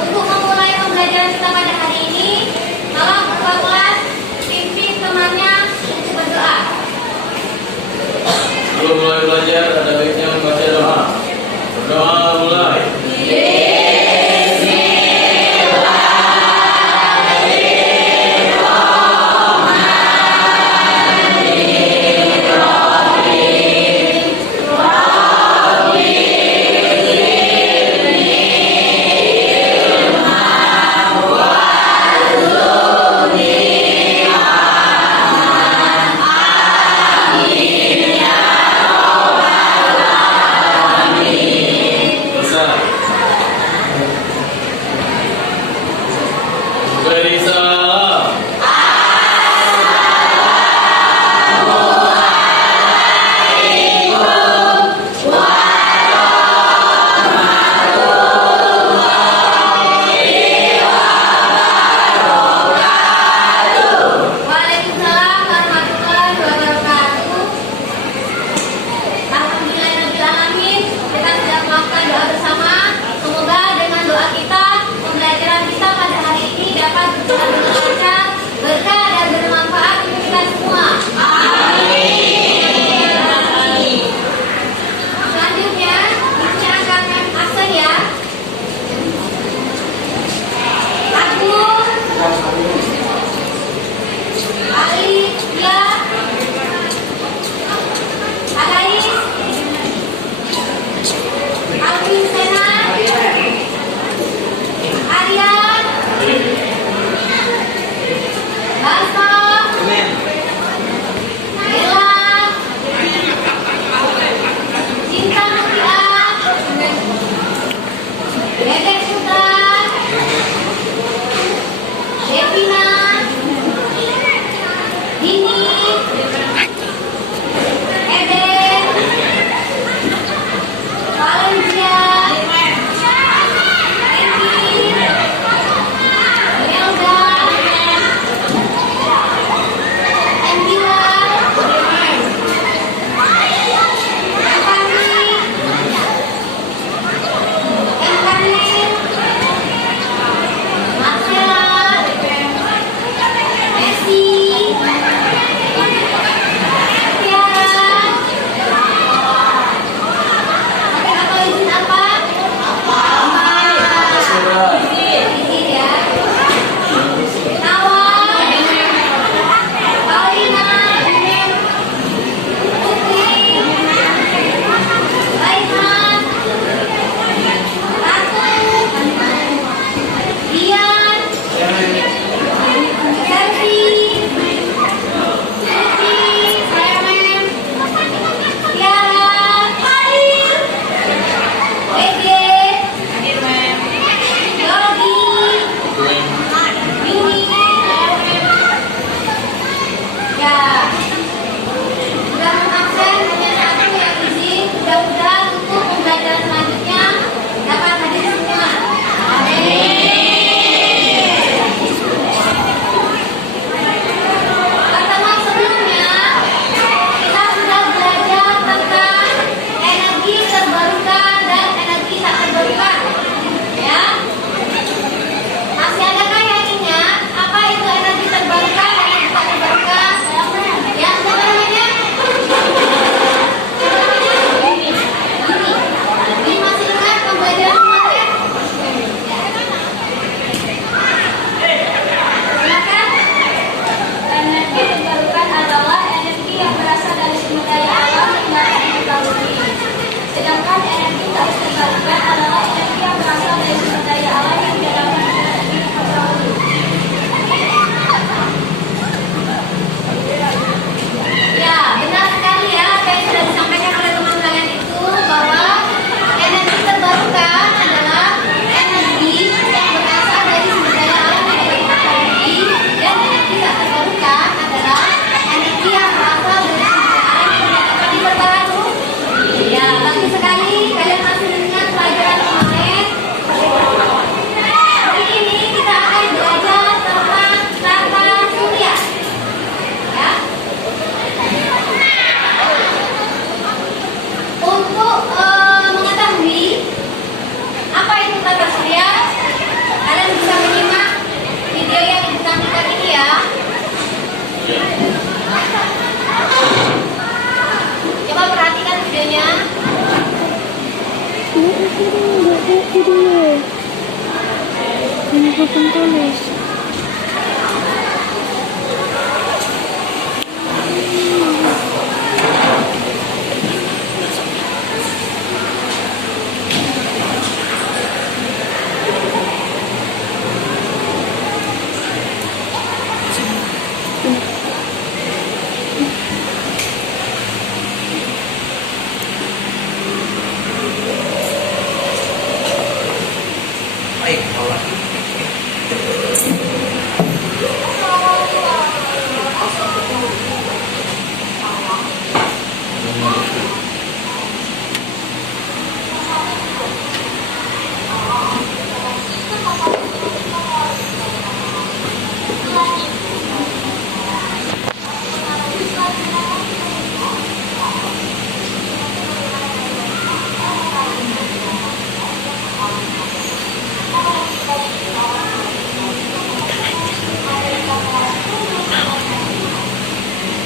Untuk memulai pembelajaran kita pada hari ini, tolong ketua kelas pimpin temannya untuk berdoa. Sebelum mulai belajar, ada baiknya membaca doa. Berdoa mulai. papan tulis. Baik, Allah.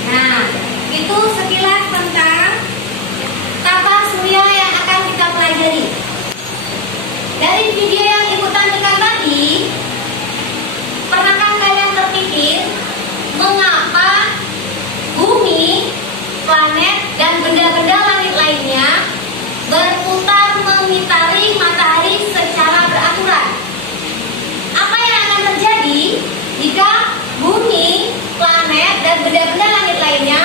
Nah, itu sekilas tentang tata surya yang akan kita pelajari. Dari video yang Ibu tampilkan tadi, pernahkah kalian terpikir mengapa bumi, planet, dan benda-benda langit lainnya berputar mengitari matahari secara beraturan? Apa yang akan terjadi jika bumi, planet, dan benda-benda langit lainnya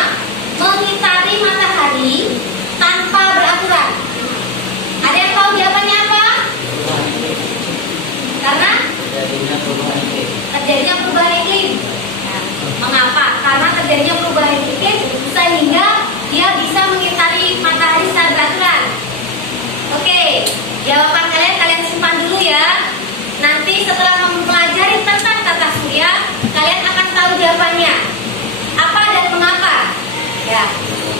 mengitari matahari tanpa beraturan? Ada yang tahu jawabannya apa? Karena terjadinya perubahan iklim. Nah, mengapa? Karena terjadinya perubahan iklim sehingga dia bisa mengitari matahari secara beraturan. Oke, jawaban kalian simpan dulu ya. Nanti setelah mempelajari tentang tata surya, kalian akan tahu jawabannya. Apa dan mengapa? Ya.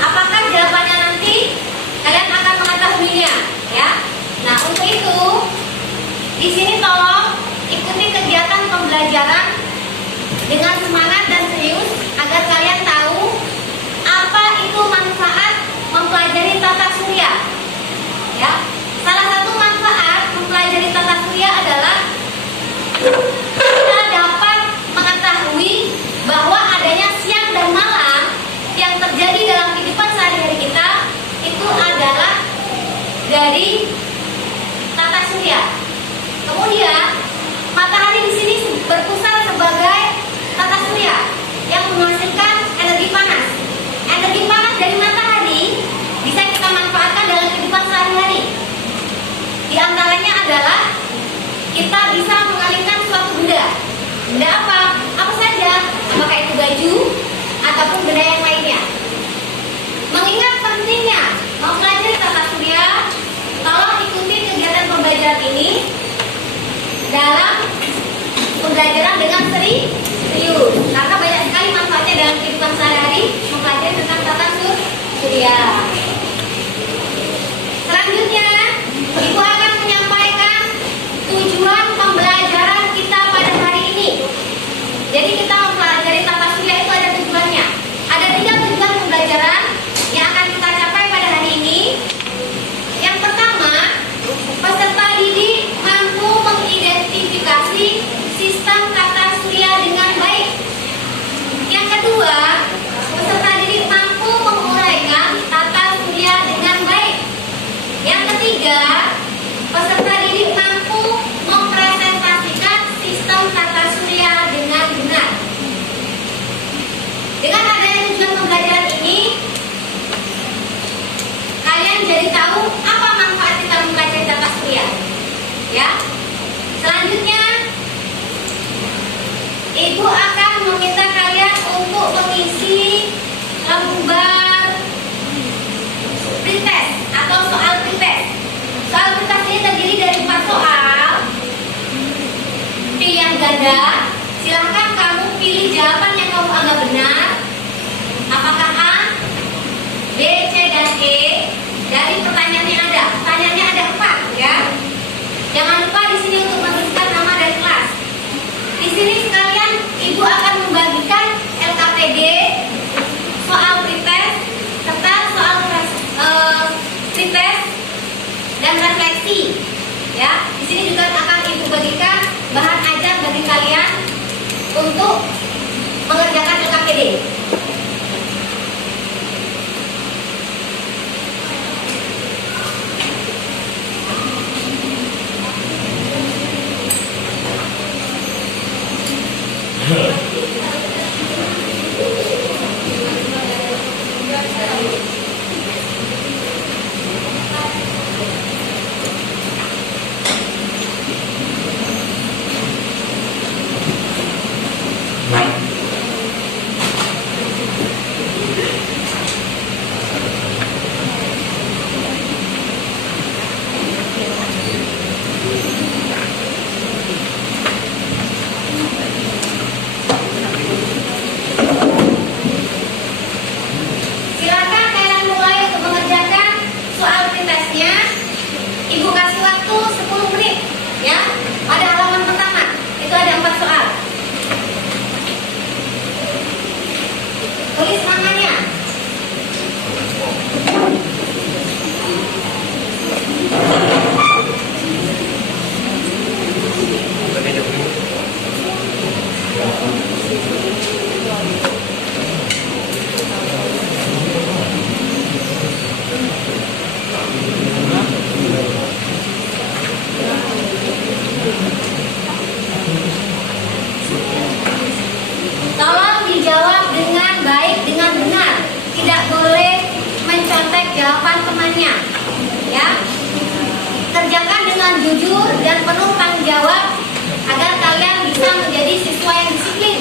Apakah jawabannya nanti? Kalian akan mengetahuinya, ya. Nah, untuk itu di sini tolong ikuti kegiatan pembelajaran dengan semangat dan serius agar kalian tahu apa itu manfaat mempelajari tata surya. Ya. Salah satu manfaat mempelajari tata surya adalah kita dapat mengetahui bahwa adanya siang dan malam yang terjadi dalam kehidupan sehari-hari kita itu adalah dari tata surya. Kemudian matahari di sini berpusat sebagai tata surya yang menghasilkan energi panas. Energi panas dari matahari bisa kita manfaatkan dalam kehidupan sehari-hari. Di antaranya adalah kita bisa mengalirkan suatu benda. Benda apa? Apa saja? Apakah itu baju ataupun benda yang lainnya. Mengingat pentingnya mempelajari tata surya, tolong ikuti kegiatan pembelajaran ini dalam pembelajaran dengan serius, karena banyak sekali manfaatnya dalam kehidupan sehari-hari mempelajari tentang tata surya. Selanjutnya, Ibu akan menyampaikan tujuan pembelajaran kita pada hari ini. Jadi kita mempelajari tata surya itu ada tujuannya. Ada 3 tujuan pembelajaran yang akan kita capai pada hari ini. Yang pertama, peserta didik mampu mengidentifikasi sistem tata surya dengan baik. Yang kedua, peserta didik mampu menguraikan tata surya dengan baik. Yang ketiga, peserta didik mampu mempresentasikan sistem tata surya dengan benar. Dengan adanya tujuan pembelajaran ini, kalian jadi tahu apa manfaat kita mempelajari tata surya. Ya. Selanjutnya, Ibu akan meminta kalian untuk mengisi lembar pretest atau soal pretest. Soal pretest ini terdiri dari 4 soal pilihan ganda. Silahkan kamu pilih jawaban yang kamu anggap benar. Apakah A, B, C, dan E dari pertanyaan yang ada. Pertanyaannya ada 4 ya. Jangan lupa di sini untuk menuliskan nama dan kelas. Di sini sekalian Ibu akan membagikan LKPD, soal pretest, serta soal pretest dan refleksi. Ya, di sini juga akan Ibu bagikan bahan ajar untuk mengerjakan LKPD. Silakan kalian mulai untuk mengerjakan soal pretestnya. Ibu kasih waktu 10 menit ya. Pada halaman pertama itu ada 4 soal. Tulis namanya. Tolong dijawab dengan baik, dengan benar. Tidak boleh mencontek jawaban temannya. Ya. Kerjakan dengan jujur dan penuh tanggung jawab agar kalian bisa menjadi siswa yang disiplin.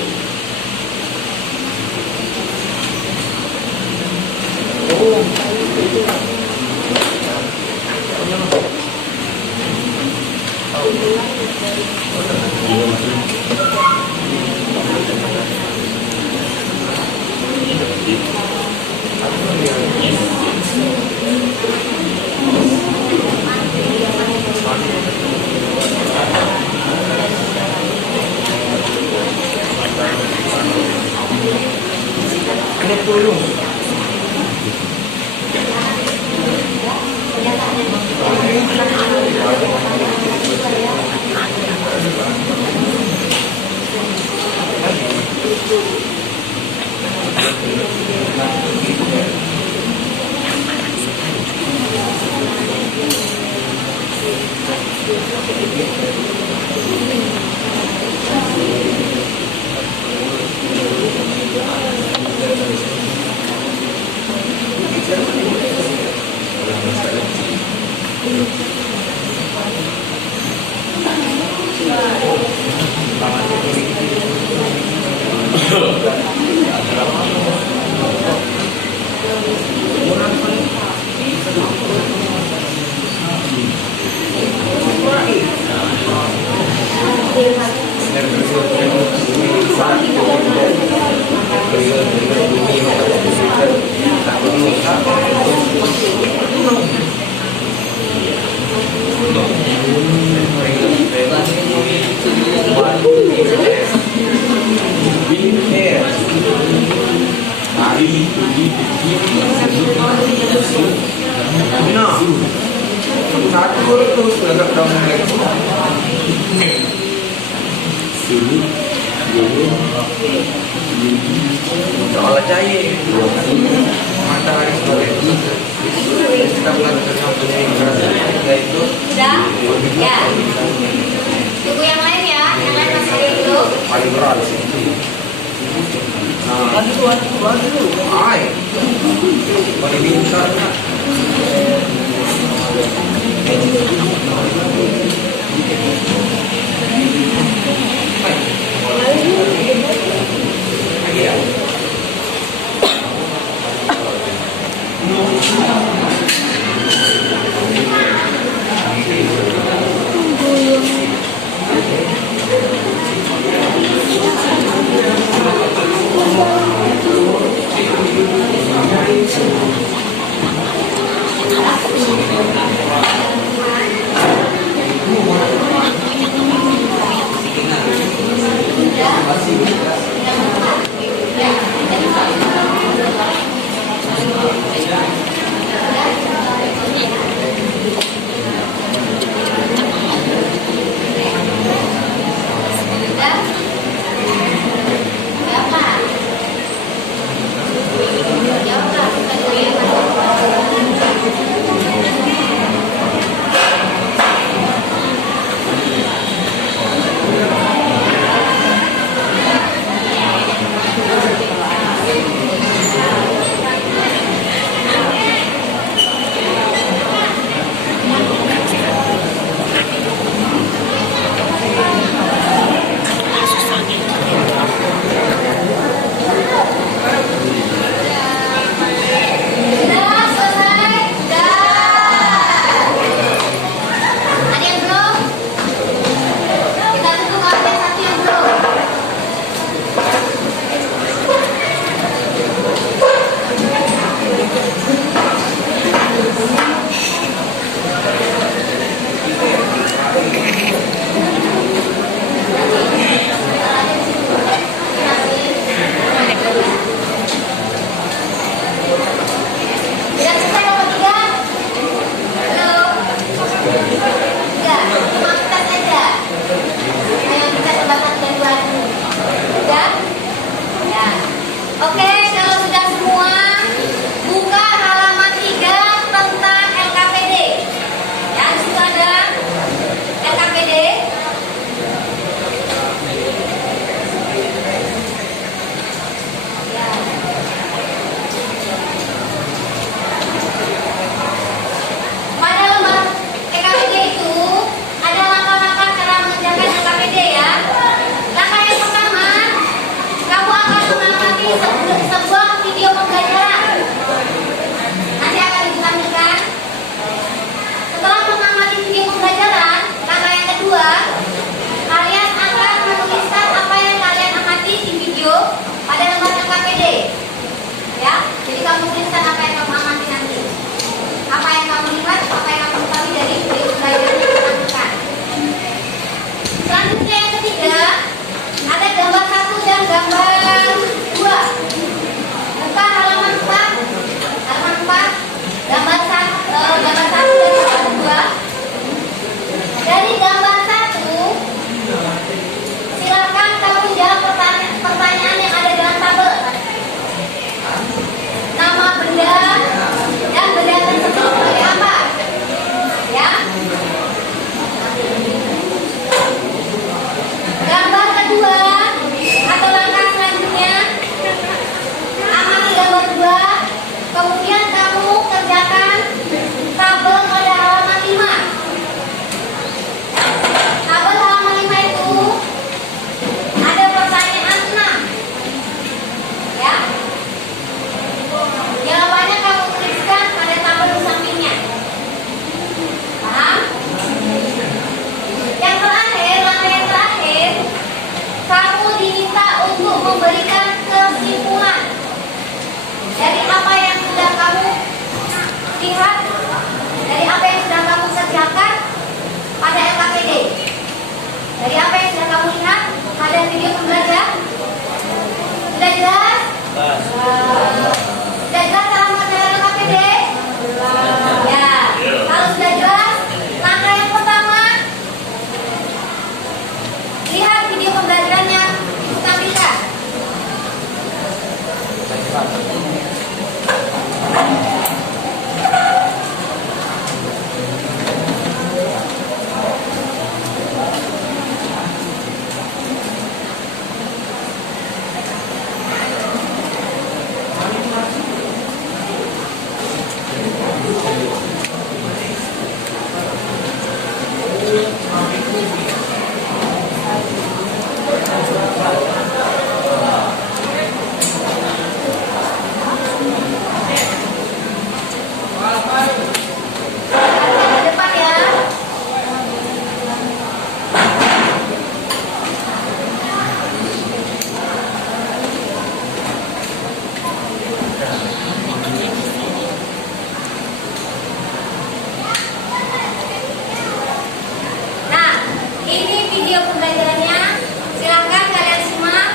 Soal cair matahari sore kita belajar itu Sudah? Ya. Tunggu yang lain ya. Yang lain masih ada dulu. paling berat sih. Nah, ay, paling besar. Dari apa yang sudah kamu lihat, ada video pembelajaran. Sudah jelas? Sudah jelas dalam menjalankan KPD? Ya. Kalau sudah jelas, langkah yang pertama, lihat video pembelajarannya Ibu tampilkan. Ke depan ya. Nah, ini video pembelajarannya. Silakan kalian simak.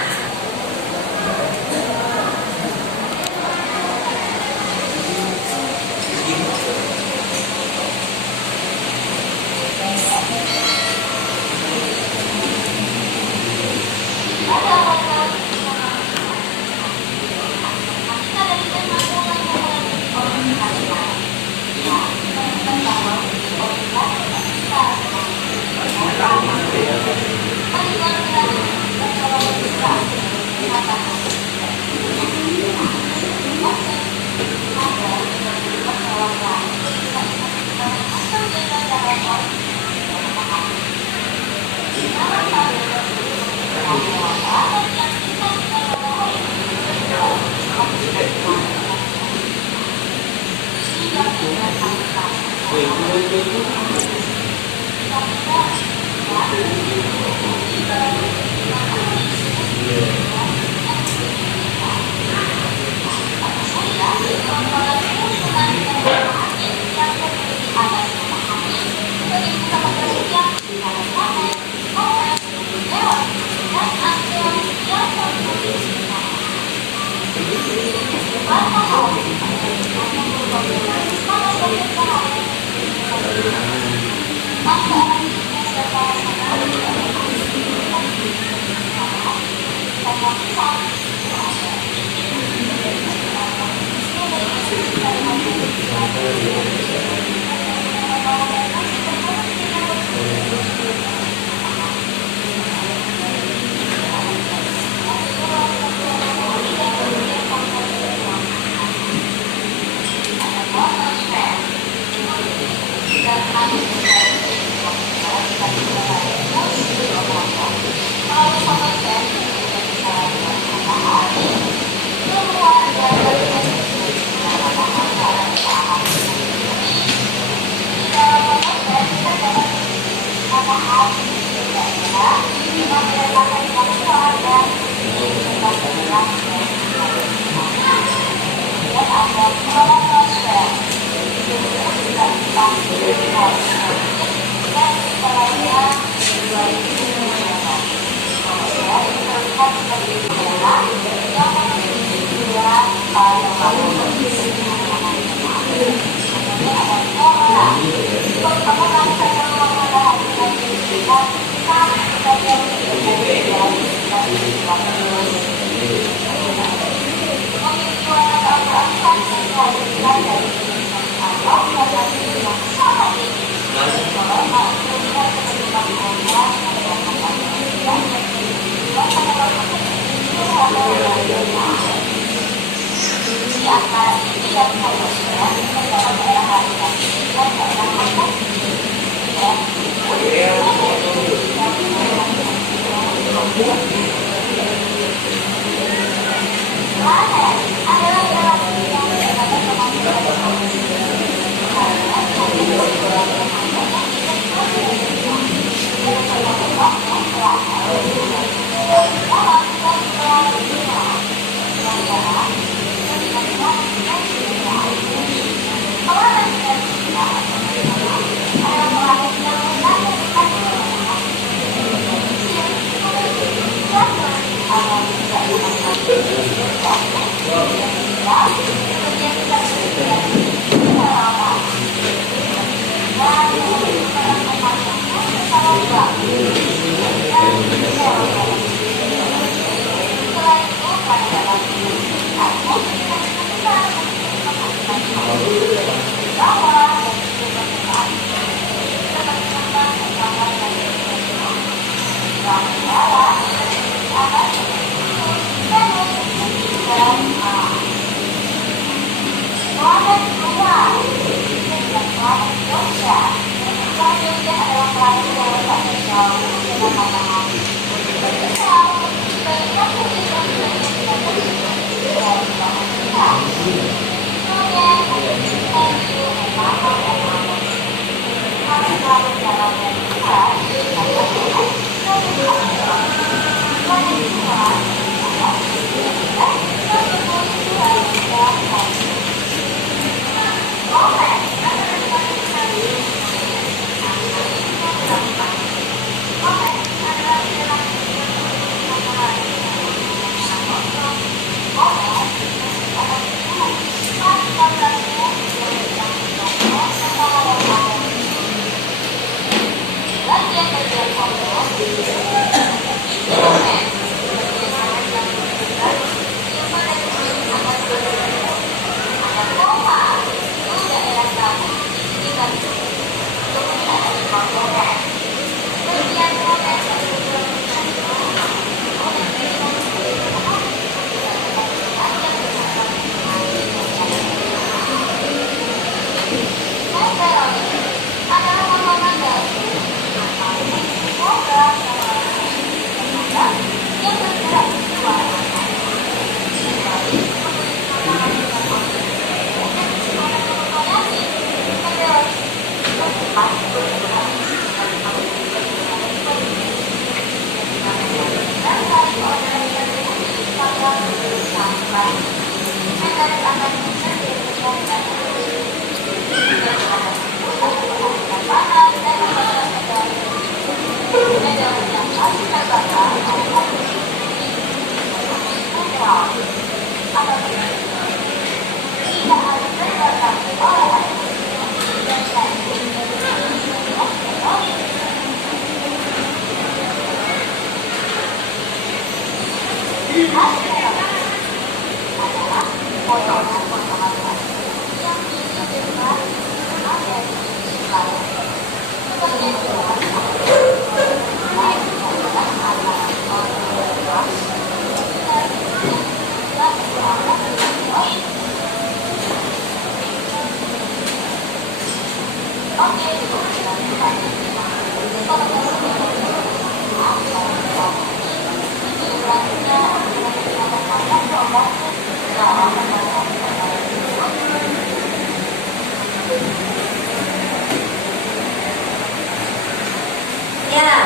Ya,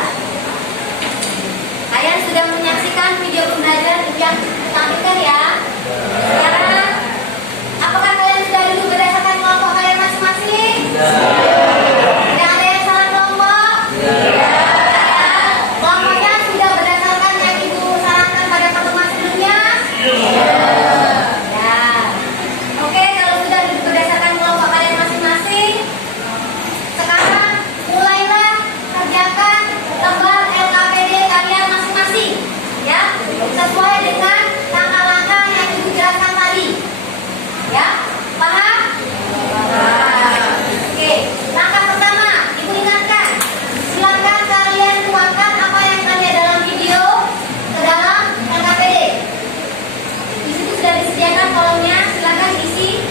kalian sudah menyaksikan video pembelajaran yang ditampilkan ya. Sekarang, apakah kalian sudah duduk berdasarkan kelompok kalian masing-masing? Tidak ada yang salah kelompok? Kelompoknya sudah berdasarkan yang ibu sarankan pada pertemuan sebelumnya? Ya. Oke, kalau sudah duduk berdasarkan kelompok kalian masing-masing, sekarang mulailah kerjakan lembar LKPD kalian masing-masing, ya, sesuai dengan langkah-langkah yang ibu jelaskan tadi, ya, paham? Paham. Oke, langkah pertama, ibu ingatkan, silakan kalian tuangkan apa yang kalian lihat dalam video ke dalam LKPD. Di situ sudah disediakan kolomnya, silakan isi.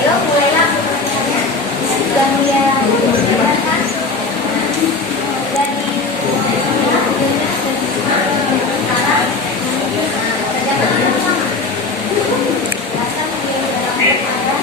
Ayo mulailah pertanyaannya. Sudah mulai menjelaskan. Sudah di videonya sudah sekarang kerjakan bersama. Jelaskan video dalam ada.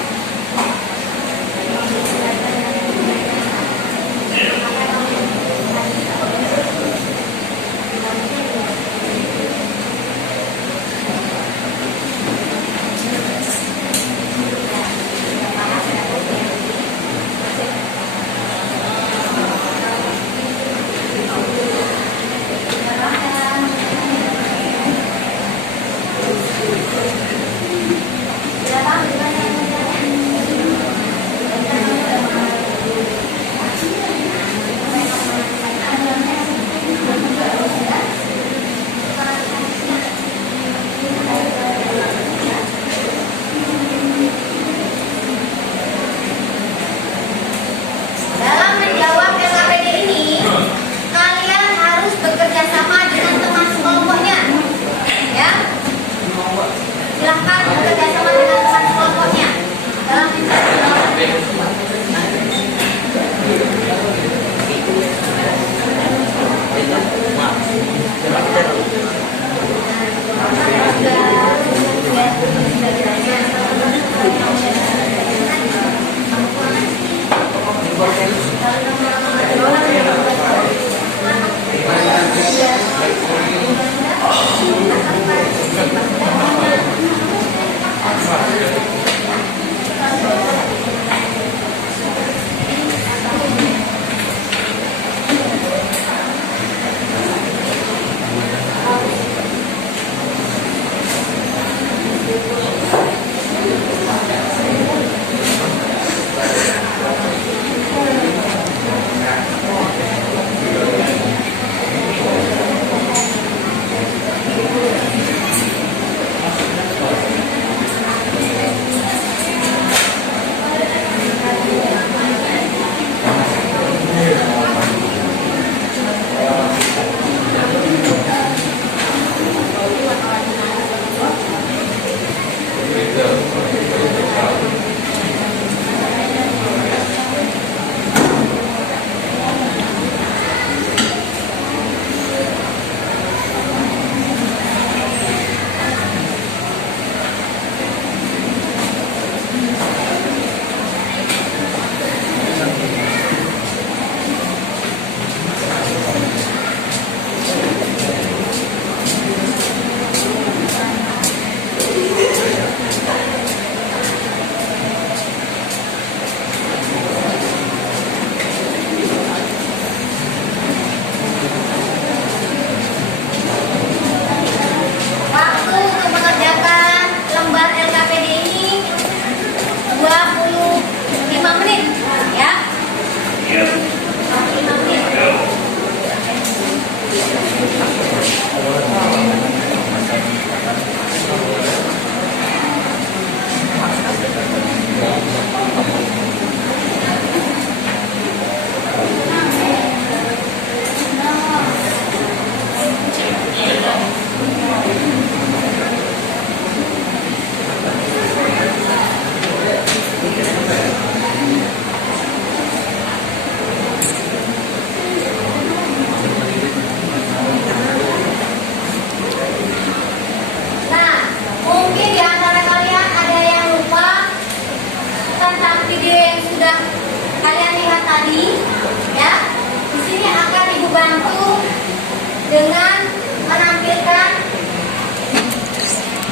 dengan menampilkan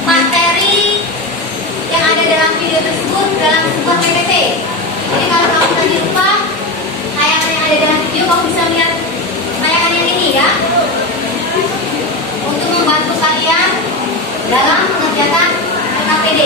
materi yang ada dalam video tersebut dalam sebuah PPT. Jadi kalau kamu tadi lupa tayangan yang ada dalam video, kamu bisa lihat tayangan yang ini ya, untuk membantu kalian dalam mengerjakan KPD.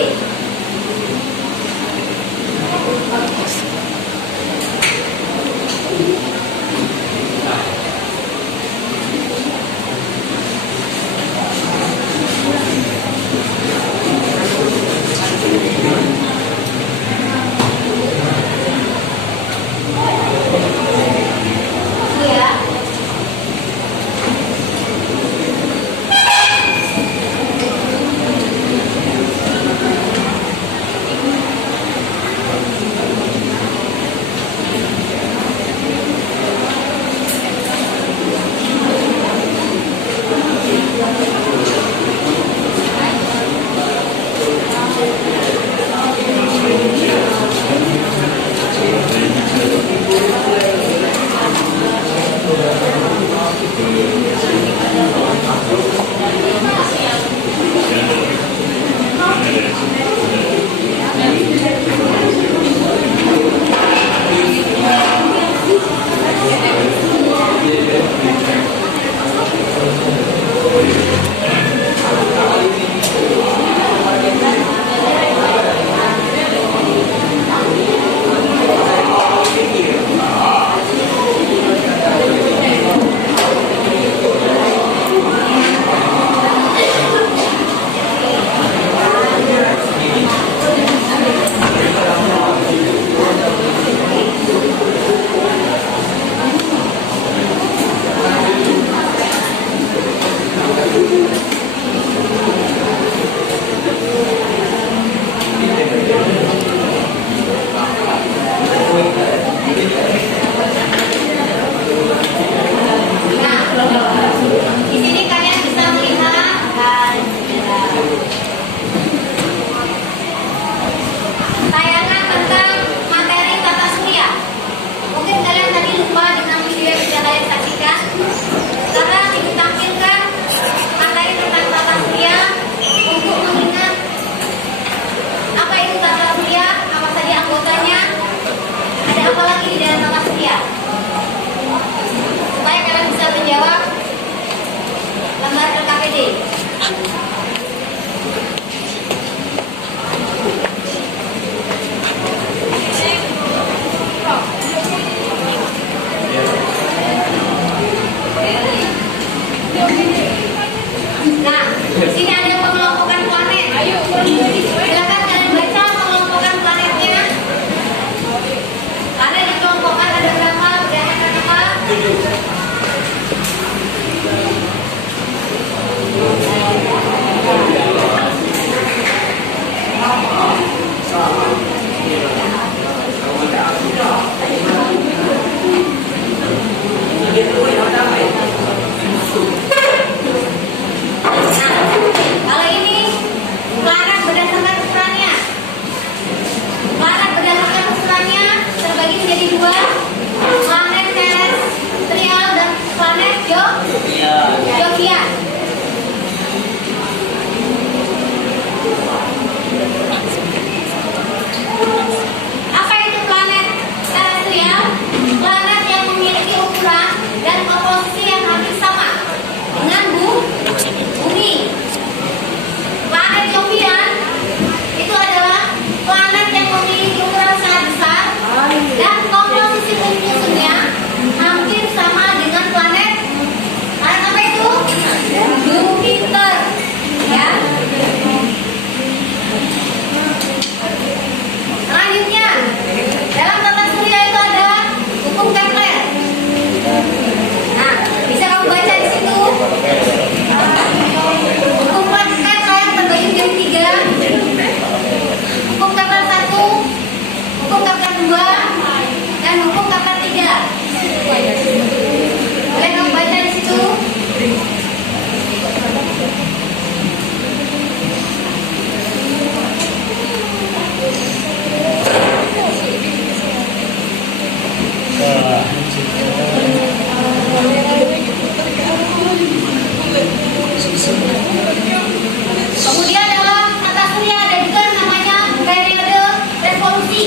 Kemudian dalam tata surya ada juga namanya periode revolusi.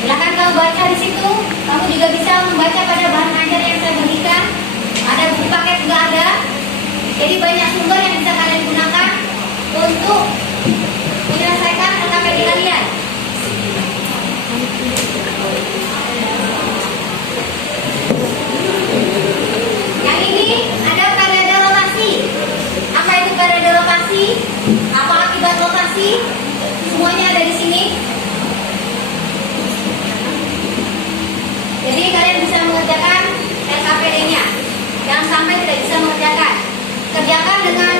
Silahkan kamu baca di situ. Kamu juga bisa membaca pada bahan ajar yang saya berikan. Ada buku paket juga ada. Jadi banyak sumber yang bisa kalian gunakan untuk menyelesaikan KKPD kalian. Yang ini ada periode rotasi. Apa itu periode rotasi? Apa akibat rotasi? Semuanya ada di sini. Jadi kalian bisa mengerjakan LKPD-nya. Jangan sampai tidak bisa mengerjakan. Kerjakan dengan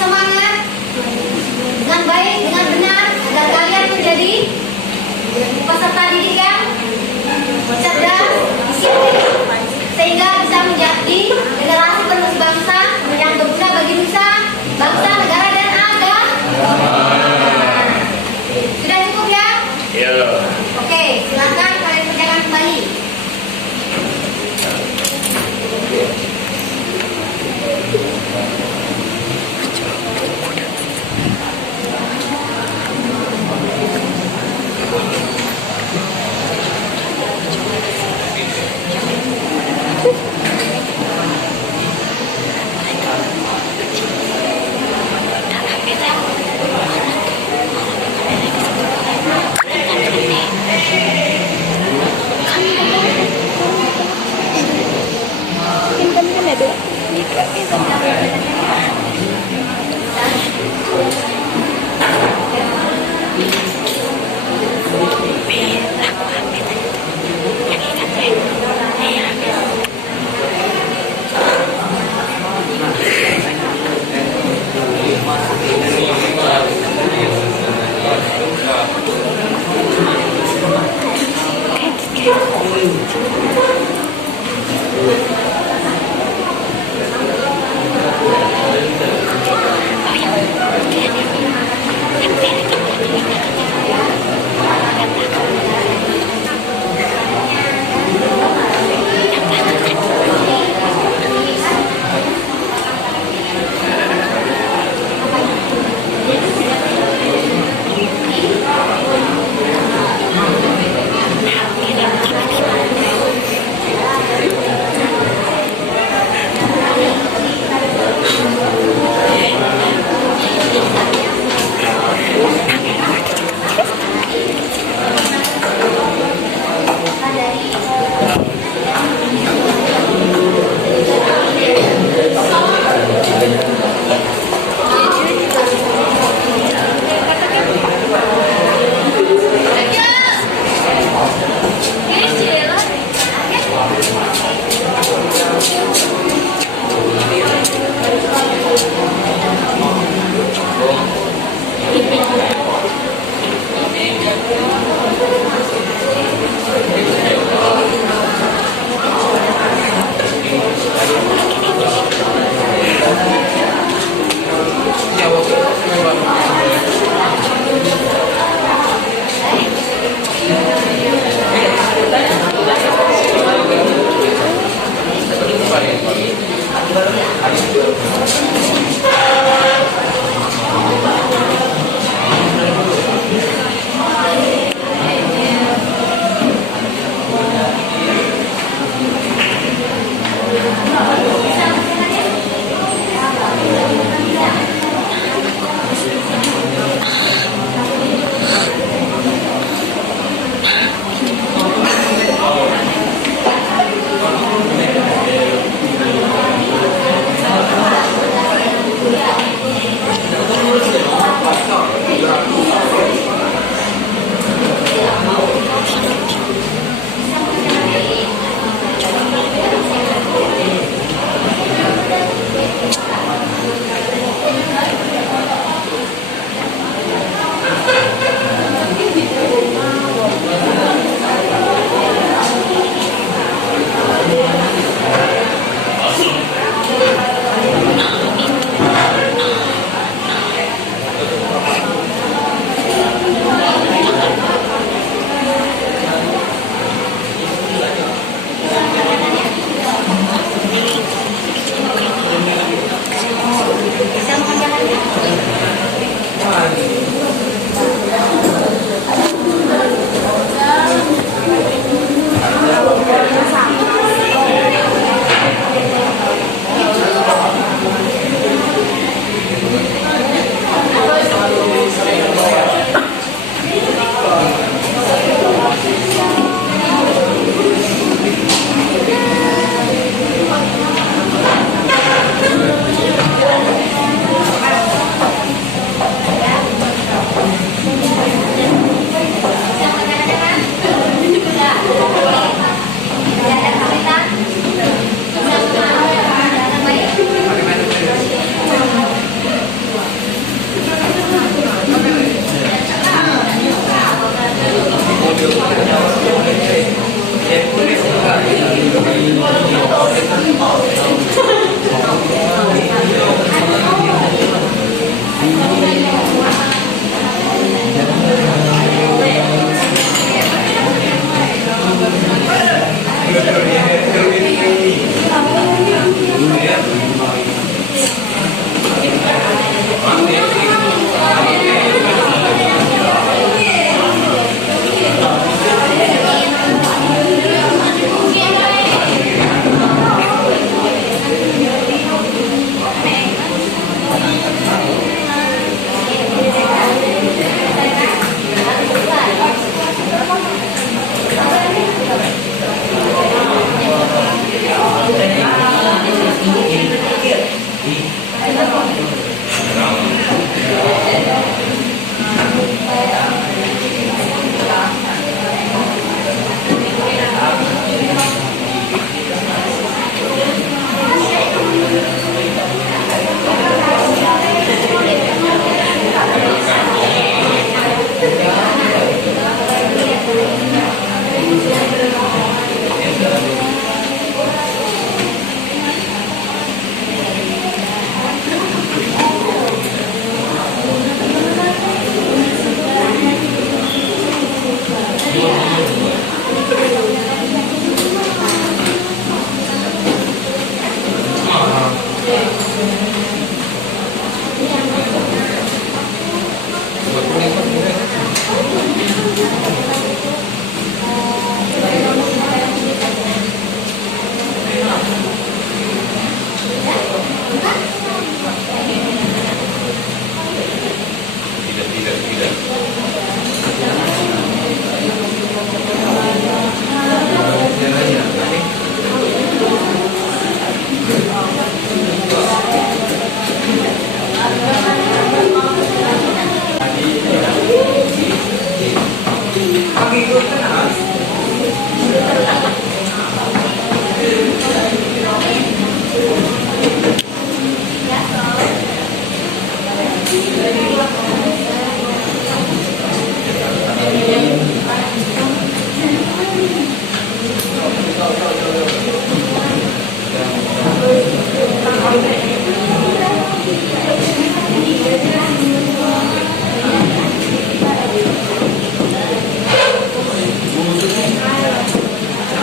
semangat, dengan baik, dengan benar, agar kalian menjadi peserta didik yang cerdas, disiplin, sehingga bisa menjadi generasi penerus bangsa yang berguna bagi nusa, bangsa, negara, dan agama. Sudah cukup ya? Iya. Oke, silakan kalian kerjakan kembali.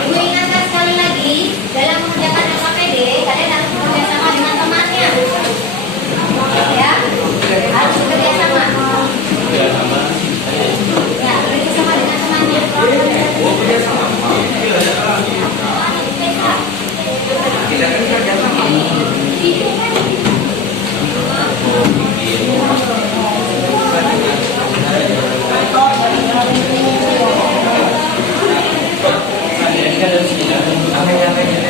Ibu ingatkan sekali lagi, dalam mengerjakan LKPD kalian harus bekerja sama dengan temannya. Ya, harus bekerja sama. Ya, bekerja sama dengan temannya. Sebagai apa ya?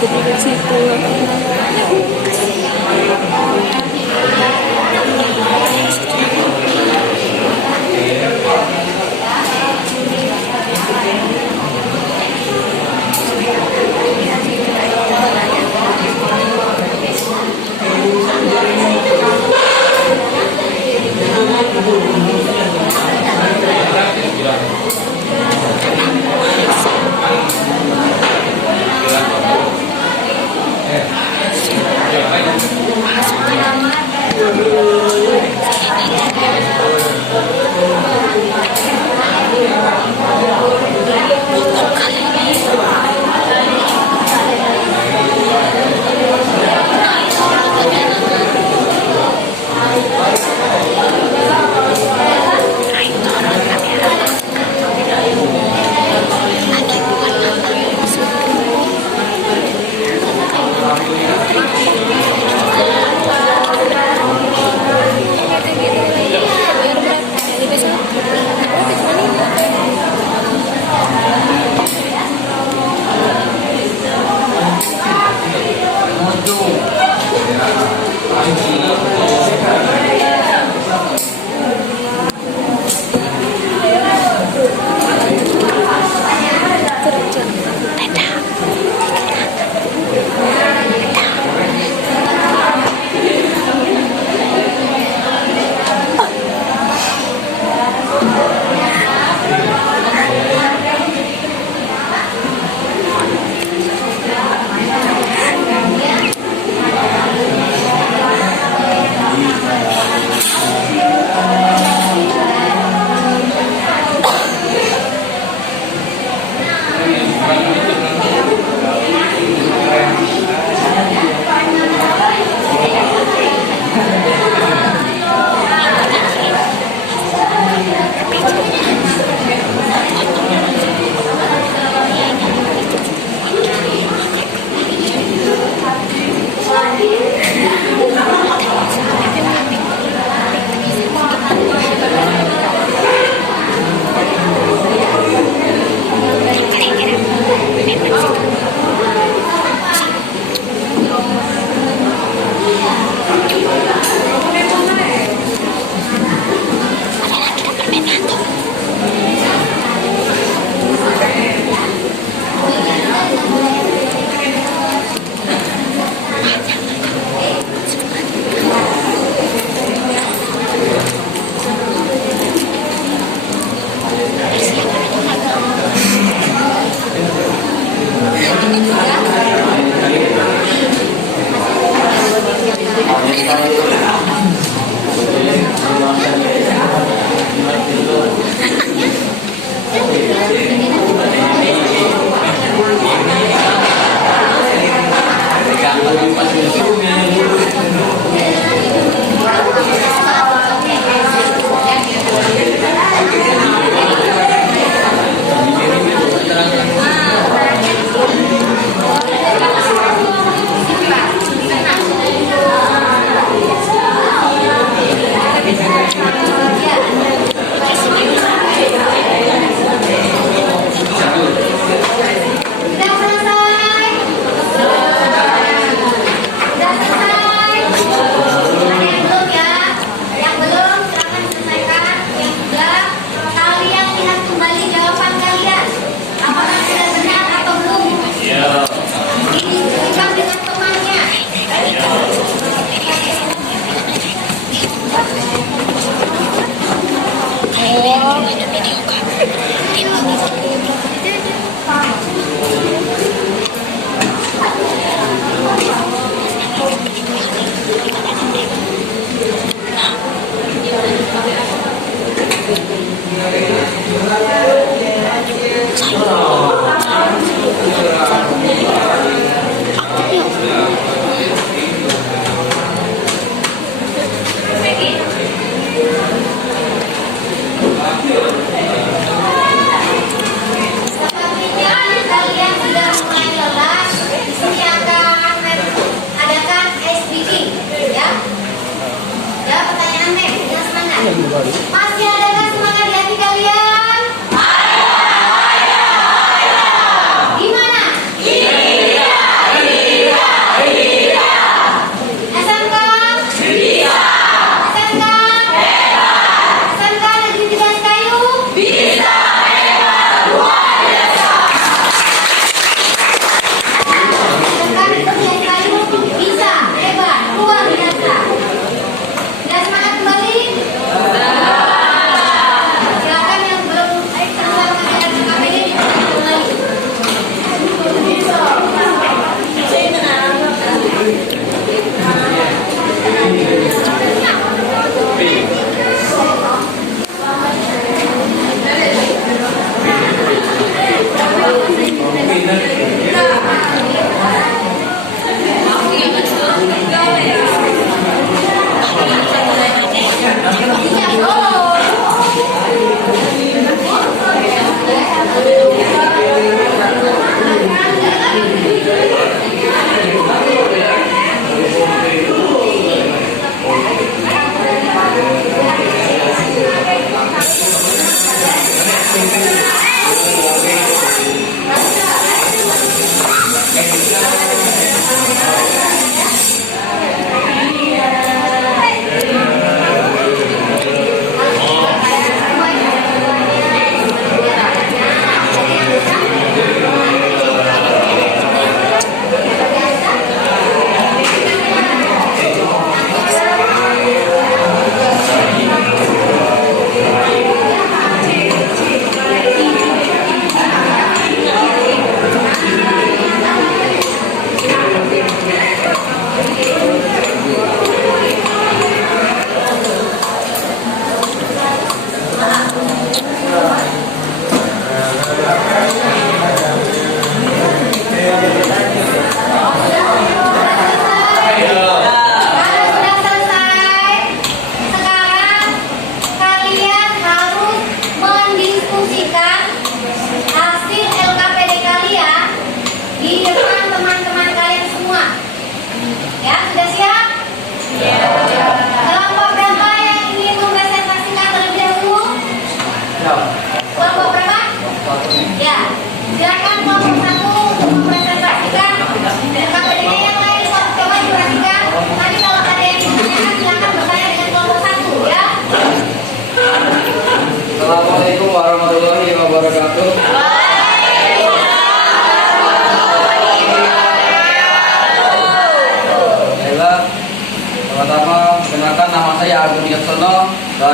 duduk situ.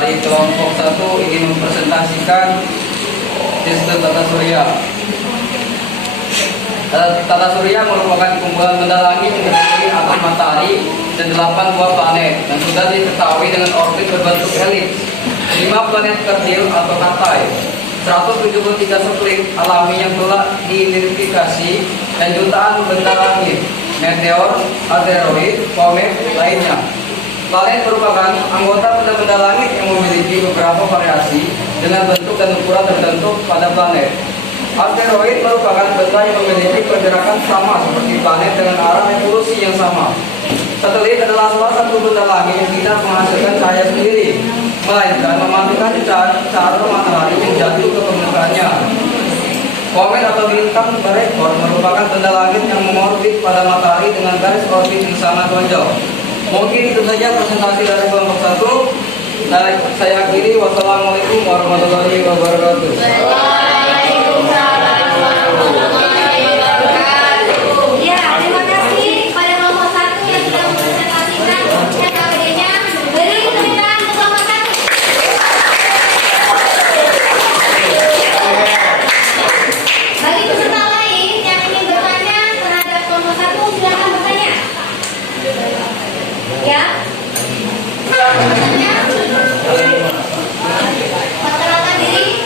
dari kelompok 1 ingin mempresentasikan sistem tata surya. Tata surya merupakan kumpulan benda langit yang terdiri atas matahari dan 8 buah planet yang sudah diketahui dengan orbit berbentuk elips, 5 planet kecil atau katai, 173 satelit alami yang telah diidentifikasi, dan jutaan benda langit, meteor, asteroid, komet lainnya. Planet merupakan anggota benda-benda langit yang memiliki beberapa variasi dengan bentuk dan ukuran tertentu pada planet. Asteroid merupakan benda yang memiliki pergerakan sama seperti planet dengan arah evolusi yang sama. Satelit adalah salah satu benda langit yang tidak menghasilkan cahaya sendiri, melainkan memantulkan cahaya matahari yang jatuh ke permukaannya. Komet atau bintang berekor merupakan benda langit yang mengorbit pada matahari dengan garis orbit yang sangat menonjol. Mungkin itu saja presentasi dari kelompok 1. Saya akhiri. Wassalamualaikum warahmatullahi wabarakatuh. Ya, terima kasih kepada kelompok 1 yang sudah mempresentasikan KKBD-nya. Beri tepuk tangan untuk kelompok 1. Bagi peserta lain yang ingin bertanya terhadap kelompok 1, silakan bertanya. Ya. Bertanya. Perkenalkan diri.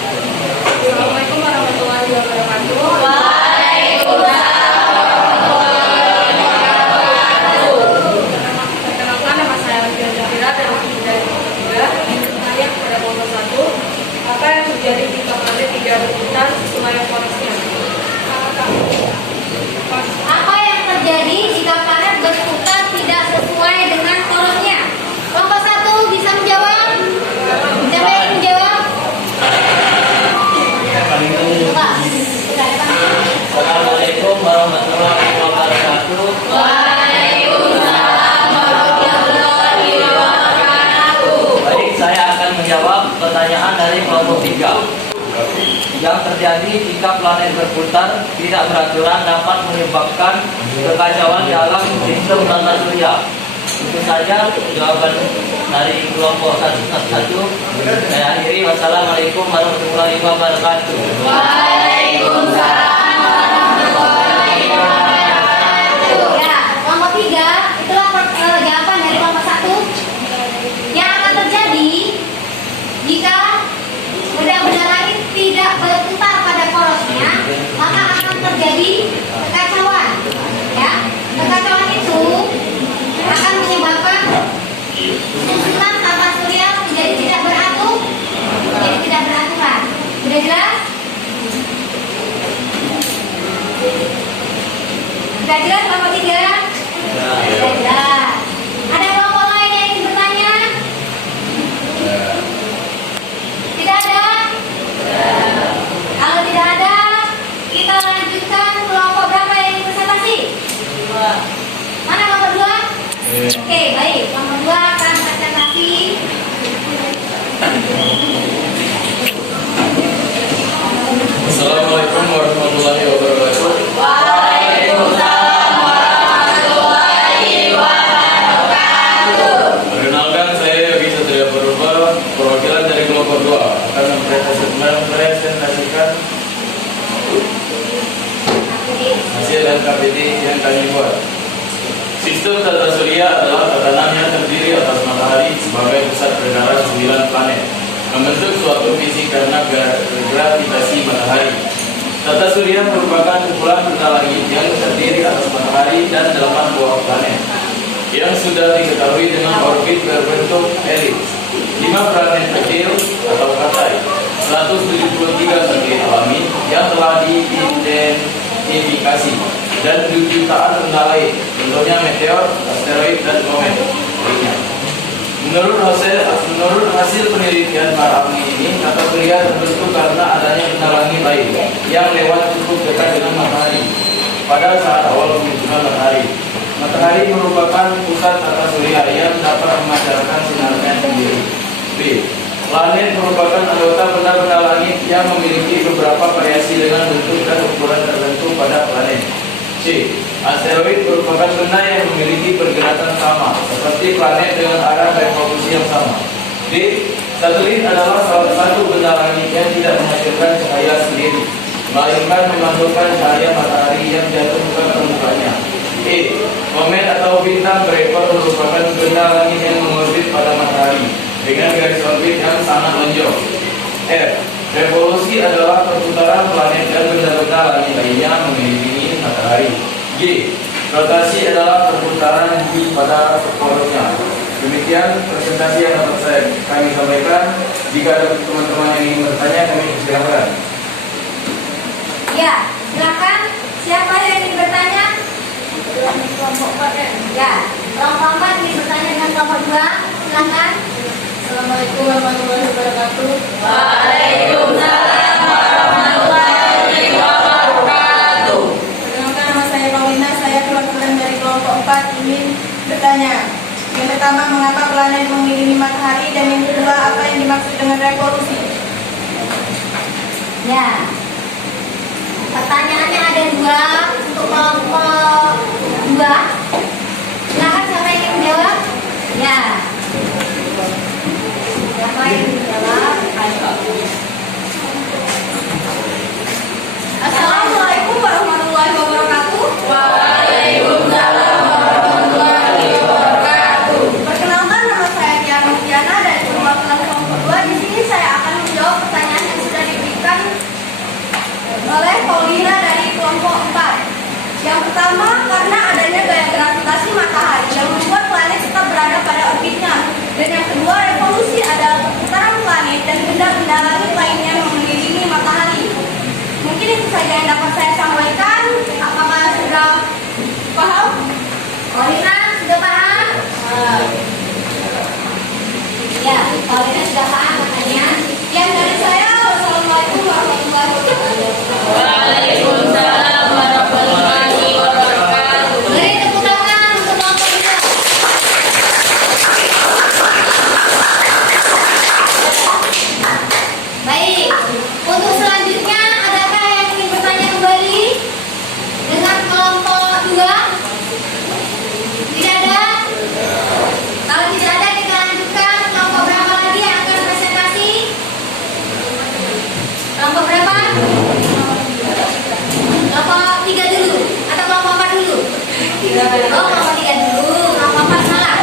Assalamualaikum warahmatullahi wabarakatuh. Perkenalkan, nama saya Alfian Zafira dari kelompok 3. Saya kepada kelompok 1. Apa yang terjadi jika planet tidak berputar sesuai porosnya? Apa yang terjadi jika planet berputar tidak sesuai dengan porosnya? Kelompok 1 bisa menjawab? Siapa yang menjawab? Coba. Assalamualaikum warahmatullahi wabarakatuh. Waalaikumsalam warahmatullahi wabarakatuh. Baik, saya akan menjawab pertanyaan dari kelompok 3. Yang terjadi jika planet berputar tidak beraturan dapat menyebabkan kekacauan dalam sistem tata surya. Itu saja jawaban dari kelompok 1. Saya akhiri. Wassalamualaikum warahmatullahi wabarakatuh. Waalaikumsalam warahmatullahi wabarakatuh. Ya, kelompok 3 itulah jawaban dari kelompok 1. Yang akan terjadi jika benda-benda langit tidak berputar pada porosnya, maka akan terjadi kekacauan. Ya, kekacauan itu akan menyebabkan susunan tata surya menjadi tidak beraturan. Sudah jelas? Sudah jelas kelompok 3? Sudah jelas. Ada kelompok lain yang ingin bertanya? Tidak ada? Kalau tidak ada, kita lanjutkan kelompok berapa yang ingin presentasi? Mana kelompok 2? Oke, baik. Kelompok 2 akan presentasi. Assalamualaikum warahmatullahi wabarakatuh. Waalaikumsalam warahmatullahi wabarakatuh. Perkenalkan, saya Yogi Satria Purba, perwakilan dari kelompok 2 akan mempresentasikan hasil LKPD yang kami buat. Sistem tata surya adalah tatanan yang terdiri atas matahari sebagai pusat pergerakan 9 planet, membentuk suatu visi karena gravitasi matahari. Tata surya merupakan kumpulan benda langit yang terdiri atas matahari dan 8 buah planet yang sudah diketahui dengan orbit berbentuk elips, 5 planet kecil atau katai, 173 satelit alami yang telah diidentifikasi, dan jutaan benda lain, contohnya meteor, asteroid, dan komet lainnya. Menurut hasil penelitian para ahli ini, tata surya terbentuk karena adanya benda langit lain yang lewat cukup dekat dengan matahari pada saat awal kemunculan matahari. Matahari merupakan pusat tata surya yang dapat memancarkan sinarnya sendiri. B. Planet merupakan anggota benda-benda langit yang memiliki beberapa variasi dengan bentuk dan ukuran tertentu pada planet. C. Asteroid merupakan benda yang memiliki pergerakan sama seperti planet dengan arah revolusi yang sama. D. Satelit adalah salah satu benda langit yang tidak menghasilkan cahaya sendiri, melainkan memantulkan cahaya matahari yang jatuh ke permukaannya. Komet atau bintang berekor merupakan benda langit yang mengorbit pada matahari dengan garis orbit yang sangat lonjong. Revolusi adalah perputaran planet dan benda-benda langit lainnya mengelilingi matahari. Rotasi adalah perputaran bumi pada porosnya. Demikian presentasi yang dapat kami sampaikan. Jika ada teman-teman yang ingin bertanya, kami silakan. Ya, silakan. Siapa yang ingin bertanya? Kelompok 4 ya. Ya, kelompok 4 ingin bertanya dengan kelompok 2. Silakan. Assalamualaikum warahmatullahi wabarakatuh. Waalaikumsalam warahmatullahi wabarakatuh. Perkenalkan, nama saya Paulina, saya perwakilan dari kelompok 4 ingin bertanya. Yang pertama, mengapa planet mengelilingi matahari, dan yang kedua, apa yang dimaksud dengan revolusi? Ya. Pertanyaannya ada 2 untuk kelompok 2. Silakan, siapa yang ingin menjawab? Ya. Siapa yang ingin menjawab? Assalamualaikum warahmatullahi wabarakatuh. Waalaikumsalam warahmatullahi wabarakatuh. Perkenalkan, nama saya Tiana Tiana dari perwakilan kelompok 2. Di sini saya akan menjawab pertanyaan yang sudah diberikan oleh Paulina dari kelompok 4. Yang pertama, karena adanya gaya gravitasi matahari yang membuat planet tetap berada pada orbitnya. Dan yang kedua, revolusi adalah perputaran planet dan benda-benda langit lainnya mengelilingi matahari. Mungkin itu saja yang dapat saya sampaikan. Apakah sudah paham? Paulina sudah paham? Ya, Paulina sudah paham katanya. Yang dari saya, wassalamualaikum warahmatullahi wabarakatuh. Waalaikumsalam warahmatullahi wabarakatuh. Beri tepuk tangan untuk kelompok 2. Baik, untuk selanjutnya adakah yang ingin bertanya kembali dengan kelompok 2? Tidak ada? Kalau tidak ada, kita lanjutkan. Kelompok berapa lagi yang akan presentasi? Kelompok berapa? Kelompok 3 dulu atau kelompok 4 dulu? Oh, kelompok 3 dulu. Kelompok 4 salah.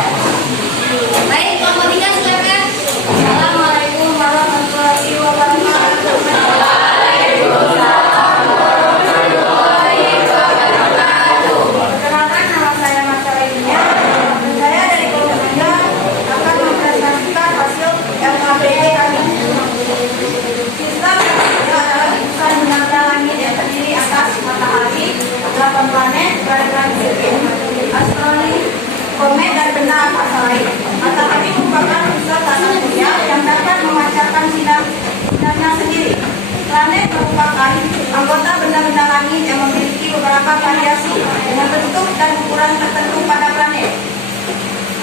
Baik, kelompok 3 silakan. Assalamualaikum warahmatullahi wabarakatuh. Perkenalkan, nama saya Marta Lainnya. Saya dari kelompok 3 akan mempresentasikan hasil LKPD kami. Sistem itu adalah gugusan benda-benda langit yang terdiri atas matahari, 8 planet, planet sirkuit, astronomi, komet, dan benda angkasa lain. Matahari merupakan pusat tata surya yang dapat memancarkan sinarnya sendiri. Planet merupakan anggota benda-benda langit yang memiliki beberapa variasi dengan bentuk dan ukuran tertentu pada planet.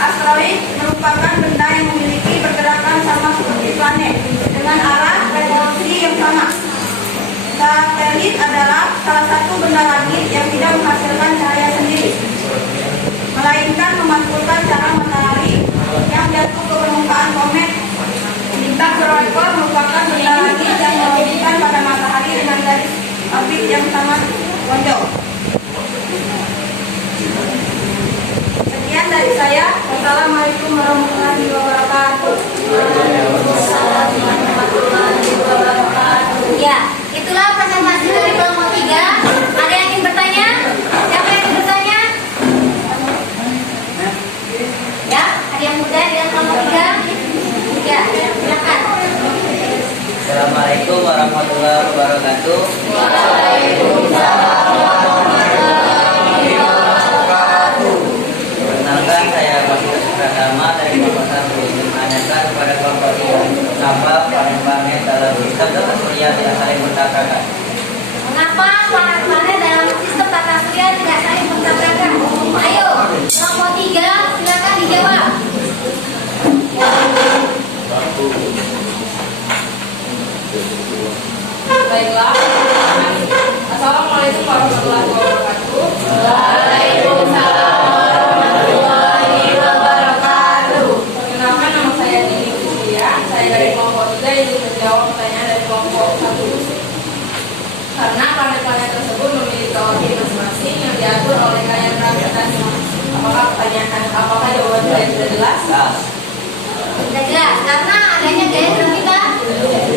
Asteroid merupakan benda yang memiliki pergerakan sama seperti planet dengan arah revolusi yang sama. Satelit adalah salah satu benda langit yang tidak menghasilkan cahaya sendiri, melainkan memantulkan cahaya matahari yang jatuh ke permukaan komet. Bintang berekor merupakan benda langit yang mengorbitkan pada matahari dengan garis orbit yang sangat lonjong. Sekian dari saya. Wassalamualaikum warahmatullahi wabarakatuh. Ya, itulah presentasi dari kelompok 3. Ada yang ingin bertanya? jelas? Sudah jelas karena adanya gaya dinamika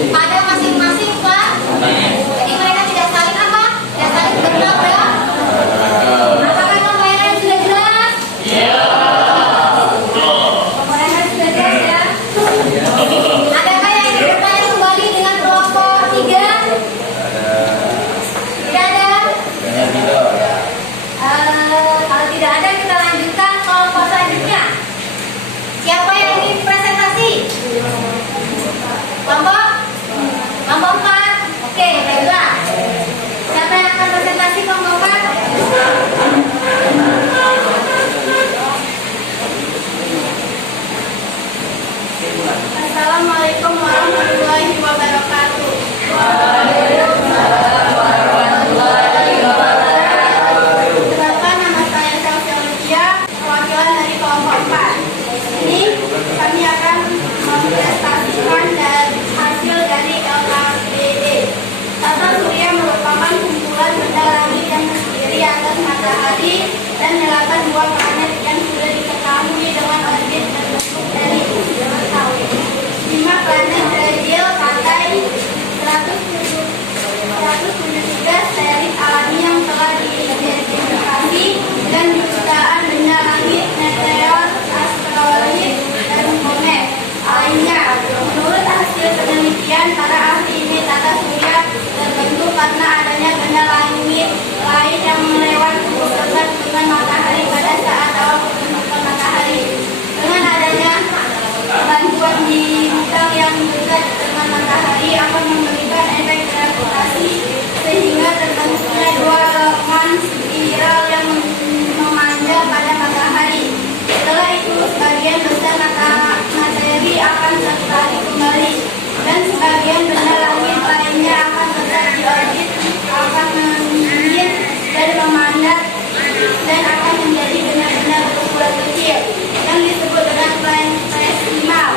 pada masing-masing Pak. Jadi mereka tidak saling apa? Tidak saling bertabrak. Apakah pemainnya sudah jelas? Pemainnya sudah jelas ya? Adakah yang ingin bertanya kembali dengan kelompok 3? Tidak ada? Kalau tidak ada kita lanjutkan kelompok selanjutnya. Siapa yang ingin presentasi? Kelompok 4. Oke, baiklah. Siapa yang akan presentasi kelompok 4? Assalamualaikum warahmatullahi wabarakatuh. Perkenalkan, nama saya Sosiologia, perwakilan dari kelompok 4. Ini kami akan mempresentasikan hasil dari LKPD. Tata surya merupakan kumpulan benda langit yang terdiri atas matahari dan nyalakan 2 planet yang sudah diketahui dengan orbit dan bentuk dari diketahui. 5 planet radial pakai 173 satelit alami yang telah diidentifikasi dan jutaan benda langit, meteor, asteroid, dan komet lainnya. Menurut hasil penelitian para ahli ini, tata surya terbentuk karena adanya benda langit lain yang melewati cukup dekat dengan matahari pada saat awal perbentukan matahari. Dengan adanya bantuan di bidang yang dekat dengan matahari akan memberikan efek gravitasi sehingga terbentuknya 2 lengkungan spiral yang memanjang pada matahari. Setelah itu sebagian besar materi akan tertarik kembali dan sebagian benda langit lainnya akan tetap di orbit, akan menginjil dan memandat dan akan menjadi benda-benda berukuran kecil yang disebut dengan planetesimal.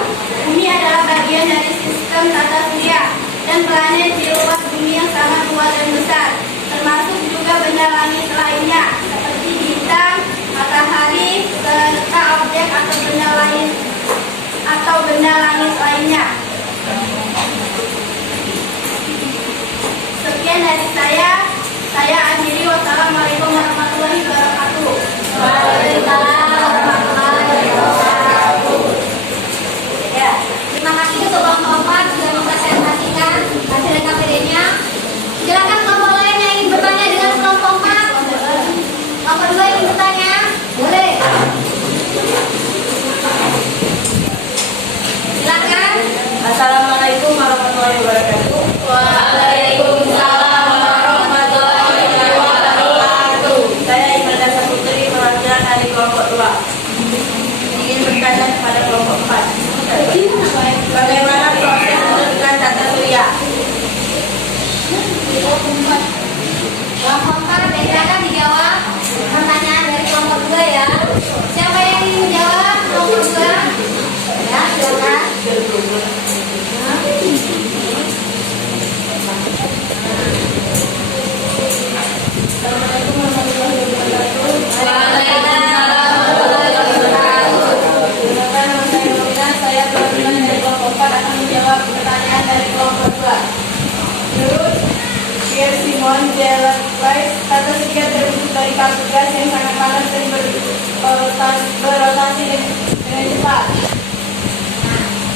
Bumi adalah bagian dari sistem tata surya dan planet di luar bumi yang sangat luas dan besar, termasuk juga benda langit lainnya seperti bintang, matahari, serta objek atau benda langit lainnya. Sekian dari saya akhiri. Wassalamualaikum warahmatullahi wabarakatuh. Waalaikumsalam warahmatullahi wabarakatuh. Ya, terima kasih untuk kelompok 4 sudah mempresentasikan hasil KPD-nya. Silakan kelompok lain yang ingin bertanya dengan kelompok 4. Kelompok 2 ingin bertanya? Boleh. Silakan. Assalamualaikum warahmatullahi wabarakatuh. Waalaikumsalam warahmatullahi wabarakatuh. Saya Imelda Saputri, perwakilan dari kelompok 2. Ingin bertanya kepada kelompok 4. Bagaimana proses pembentukan tata surya? Kelompok 4 silakan dijawab pertanyaan dari kelompok 2 ya. Siapa yang ingin menjawab kelompok 2? Ya, silakan. Assalamualaikum warahmatullahi wabarakatuh. Waalaikumsalam warahmatullahi wabarakatuh. Perkenalkan, nama saya Novina. Saya perwakilan dari kelompok 4 akan menjawab pertanyaan dari kelompok 2. Menurut Pierre Simon de Laplace, tata surya terbentuk dari kabut gas yang sangat panas dan berotasi dengan cepat.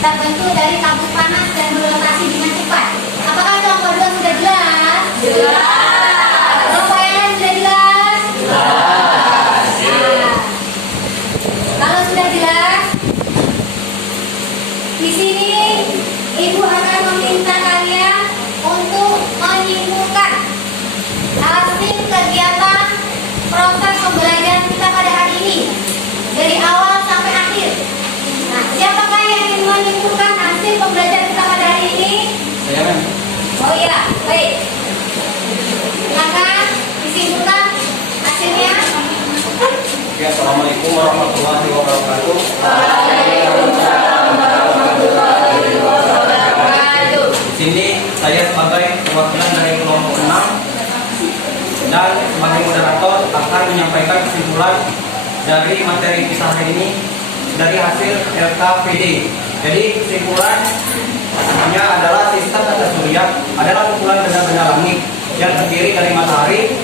Terbentuk dari kabut panas dan berotasi dengan cepat. Apakah kelompok 2 sudah jelas? Jelas. Kelompok yang lain sudah jelas? Jelas. Kalau sudah jelas, di sini Ibu akan meminta kalian untuk menyimpulkan hasil kegiatan proses pembelajaran kita pada hari ini dari awal sampai akhir. Nah, siapakah yang ingin menyimpulkan hasil pembelajaran kita pada hari ini? Saya Oh iya, baik. Silakan disimpulkan hasilnya. Ya, Assalamualaikum warahmatullahi wabarakatuh. Waalaikumsalam warahmatullahi wabarakatuh. Di sini saya sebagai perwakilan dari kelompok 6 dan sebagai moderator akan menyampaikan kesimpulan dari materi kita hari ini dari hasil LKPD. Jadi kesimpulannya adalah sistem tata surya adalah kumpulan benda-benda langit yang terdiri dari matahari,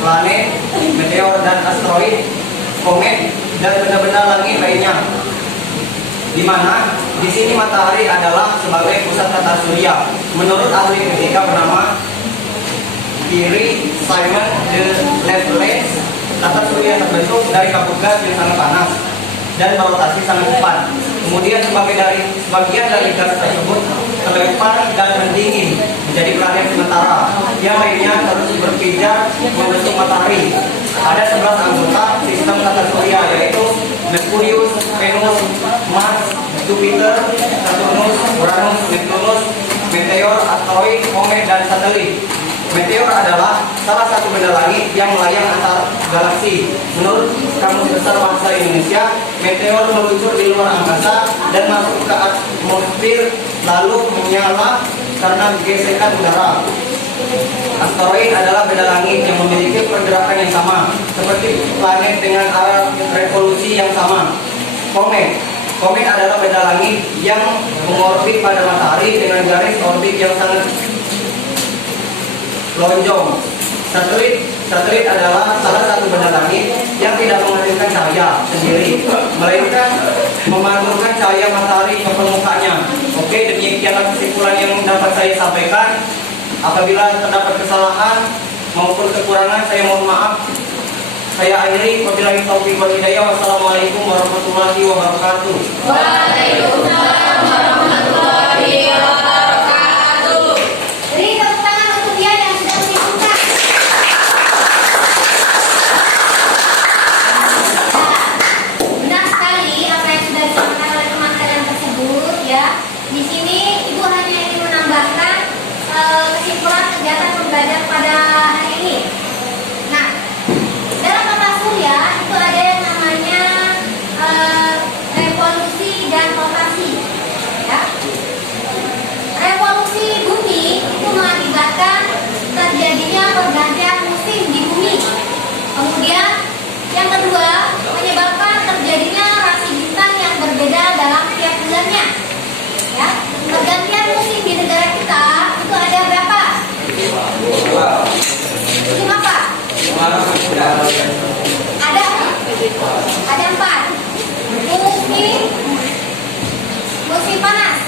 planet, meteor dan asteroid, komet dan benda-benda langit lainnya. Di mana di sini matahari adalah sebagai pusat tata surya. Menurut ahli fisika bernama Pierre Simon de Laplace, tata surya terbentuk dari kabut gas yang sangat panas dan berotasi sangat cepat. Kemudian sebagian dari gas tersebut terlempar dan mendingin menjadi planet sementara. Yang lainnya terus berpijar membentuk matahari. Ada 11 anggota sistem tata surya, yaitu Merkurius, Venus, Mars, Jupiter, Saturnus, Uranus, Neptunus, meteor, asteroid, komet, dan satelit. Meteor adalah salah satu benda langit yang melayang antar galaksi. Menurut Kamus Besar Bahasa Indonesia, meteor meluncur di luar angkasa dan masuk ke atmosfer lalu menyala karena gesekan udara. Asteroid adalah benda langit yang memiliki pergerakan yang sama, seperti planet dengan arah revolusi yang sama. Komet adalah benda langit yang mengorbit pada matahari dengan garis orbit yang sangat lonjong. Satelit adalah salah satu benda langit yang tidak menghasilkan cahaya sendiri, melainkan memantulkan cahaya matahari ke permukaannya. Oke, demikianlah kesimpulan yang dapat saya sampaikan. Apabila terdapat kesalahan maupun kekurangan, saya mohon maaf. Saya akhiri. Wabillahi taufiq wal hidayah. Wassalamualaikum warahmatullahi wabarakatuh. Waalaikumsalam warahmatullahi wabarakatuh. Beri tepuk tangan untuk dia yang sudah menyebutkan. Benar sekali apa yang sudah disampaikan oleh teman kalian tersebut, ya. Di sini Ibu hanya ingin menambahkan kesimpulan kegiatan pembelajaran pada hari ini. Nah, dalam tata surya itu ada yang namanya revolusi dan rotasi, ya. Revolusi bumi itu mengakibatkan terjadinya pergantian musim di bumi. Kemudian yang kedua, menyebabkan terjadinya rasi bintang yang berbeda dalam tiap bulannya. Ya, pergantian musim di negara kita itu ada berapa? Musim apa? Ada 4. Musim panas,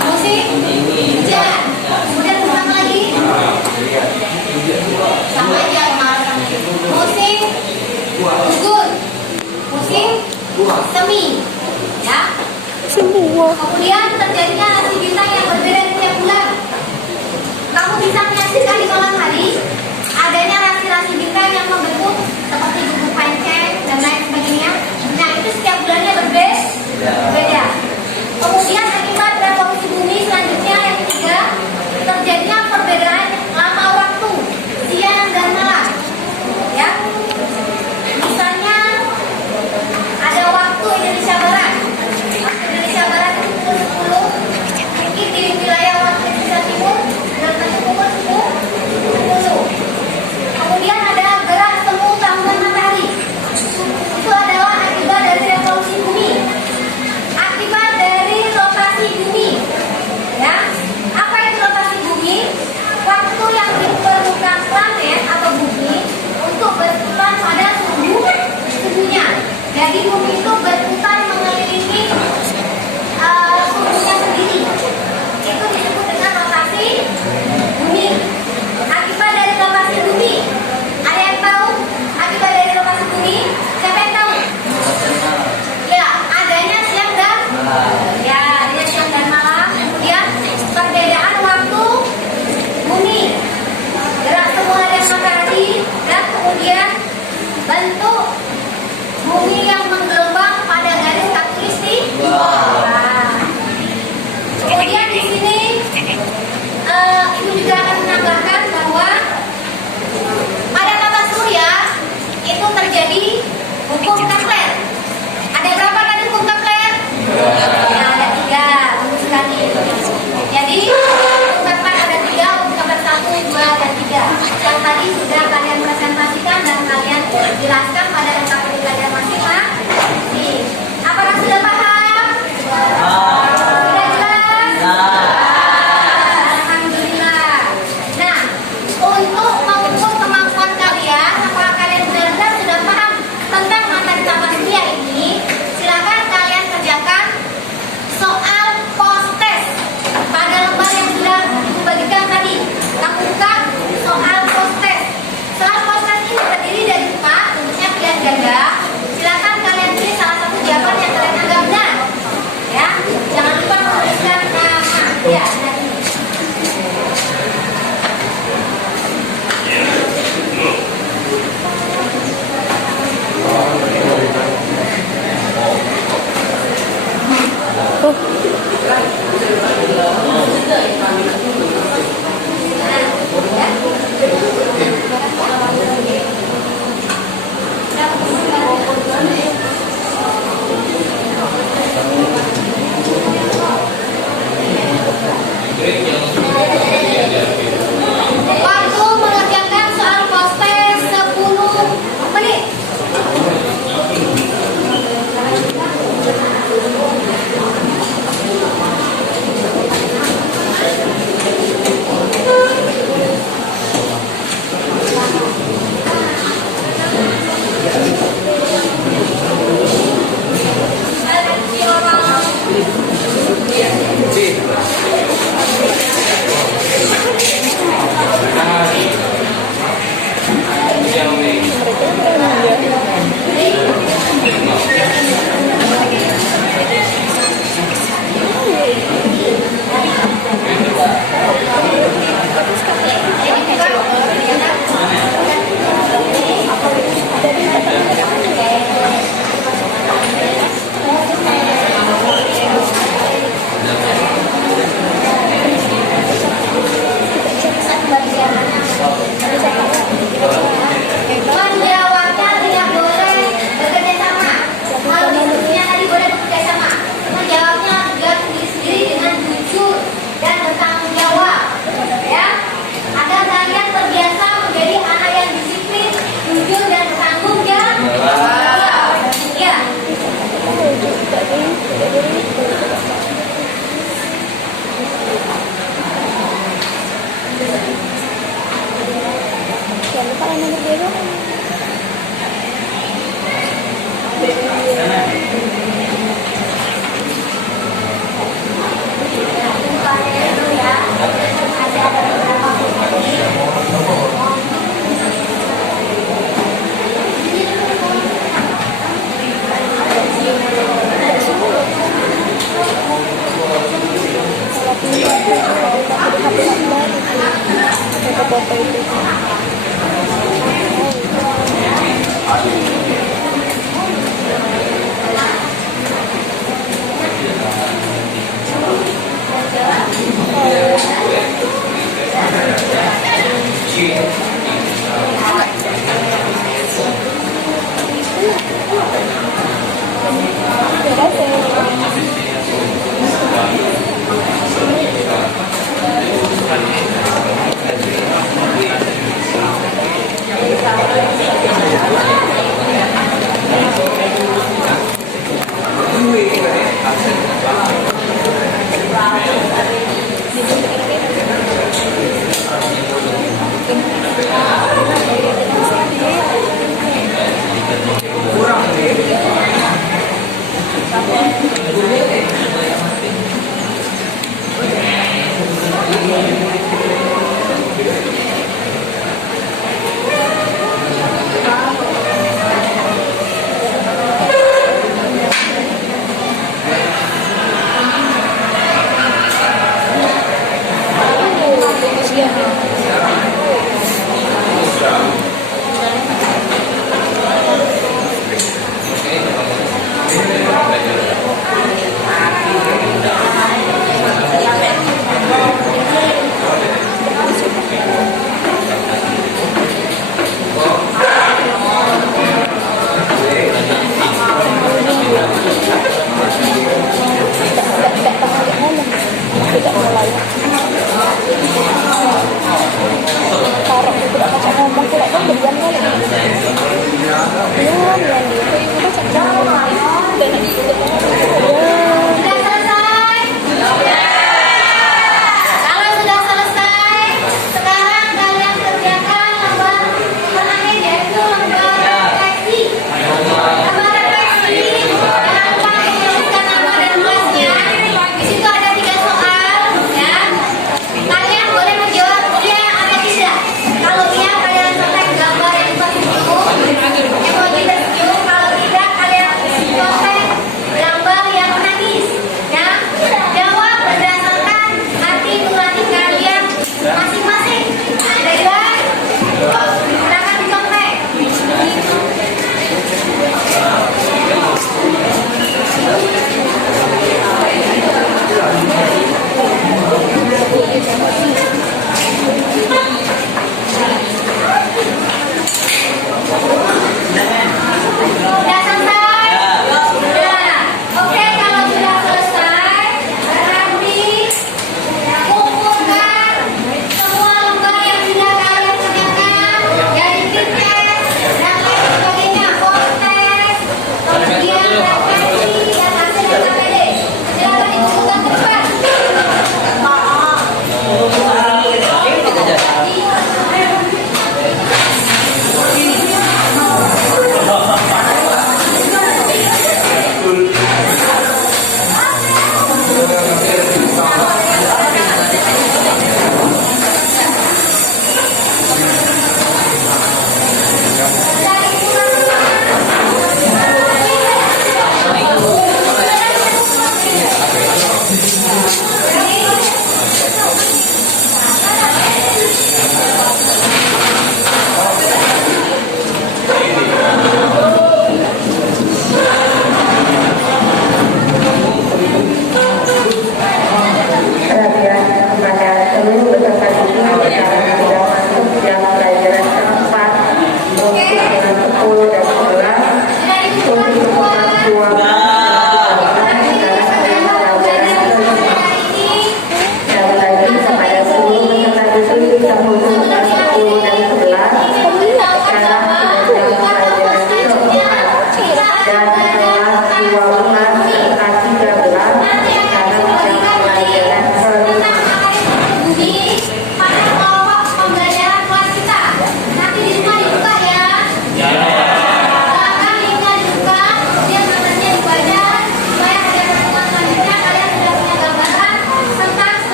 musim hujan, kemudian musim apa lagi? Sama aja kemarin. Musim gugur, musim semi, ya. Kemudian terjadinya rasi bintang yang berbeda di tiap bulan. Kamu bisa menyaksikan di malam hari adanya rasi-rasi bintang yang membentuk